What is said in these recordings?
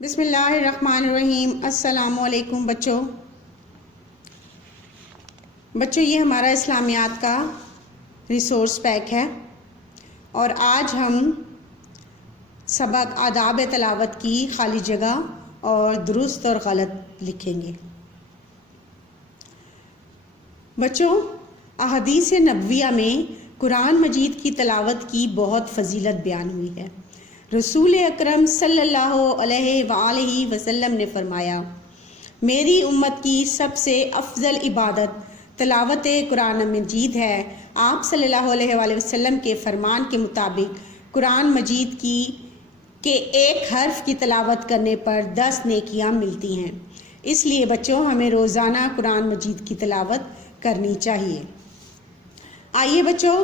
بسم اللہ الرحمن الرحیم۔ السلام علیکم بچوں یہ ہمارا اسلامیات کا ریسورس پیک ہے اور آج ہم سبق آداب تلاوت کی خالی جگہ اور درست اور غلط لکھیں گے۔ بچوں، احادیث نبویہ میں قرآن مجید کی تلاوت کی بہت فضیلت بیان ہوئی ہے۔ رسول اکرم صلی اللہ علیہ وآلہ وسلم نے فرمایا، میری امت کی سب سے افضل عبادت تلاوت قرآن مجید ہے۔ آپ صلی اللہ علیہ وآلہ وسلم کے فرمان کے مطابق قرآن مجید کے ایک حرف کی تلاوت کرنے پر 10 نیکیاں ملتی ہیں۔ اس لیے بچوں، ہمیں روزانہ قرآن مجید کی تلاوت کرنی چاہیے۔ آئیے بچوں،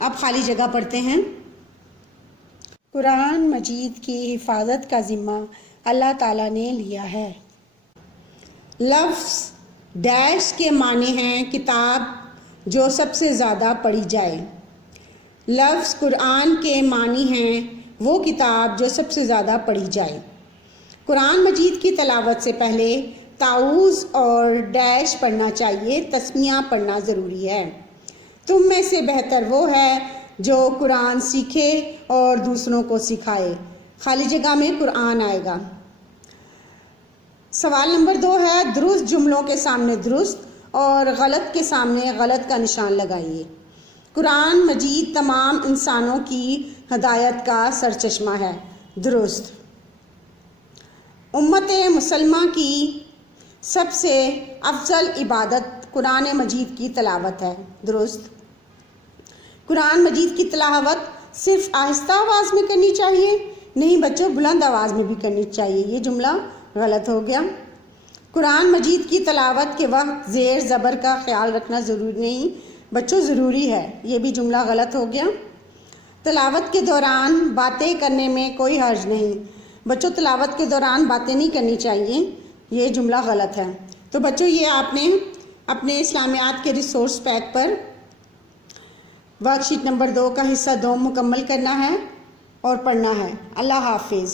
اب خالی جگہ پڑھتے ہیں۔ قرآن مجید کی حفاظت کا ذمہ اللہ تعالیٰ نے لیا ہے۔ لفظ ڈیش کے معنی ہیں کتاب جو سب سے زیادہ پڑھی جائے۔ لفظ قرآن کے معنی ہیں وہ کتاب جو سب سے زیادہ پڑھی جائے۔ قرآن مجید کی تلاوت سے پہلے تعوذ اور ڈیش پڑھنا چاہیے، تسمیہ پڑھنا ضروری ہے۔ تم میں سے بہتر وہ ہے جو قرآن سیکھے اور دوسروں کو سکھائے۔ خالی جگہ میں قرآن آئے گا۔ سوال نمبر 2 ہے، درست جملوں کے سامنے درست اور غلط کے سامنے غلط کا نشان لگائیے۔ قرآن مجید تمام انسانوں کی ہدایت کا سرچشمہ ہے۔ درست۔ امت مسلمہ کی سب سے افضل عبادت قرآن مجید کی تلاوت ہے۔ درست۔ قرآن مجید کی تلاوت صرف آہستہ آواز میں کرنی چاہیے؟ نہیں بچوں، بلند آواز میں بھی کرنی چاہیے۔ یہ جملہ غلط ہو گیا۔ قرآن مجید کی تلاوت کے وقت زیر زبر کا خیال رکھنا ضروری نہیں بچوں، ضروری ہے۔ یہ بھی جملہ غلط ہو گیا۔ تلاوت کے دوران باتیں کرنے میں کوئی حرج نہیں بچوں، تلاوت کے دوران باتیں نہیں کرنی چاہیے، یہ جملہ غلط ہے۔ تو بچوں، یہ آپ نے اپنے اسلامیات کے ریسورس پیک پر ورک شیٹ نمبر 2 کا حصہ 2 مکمل کرنا ہے اور پڑھنا ہے۔ اللہ حافظ۔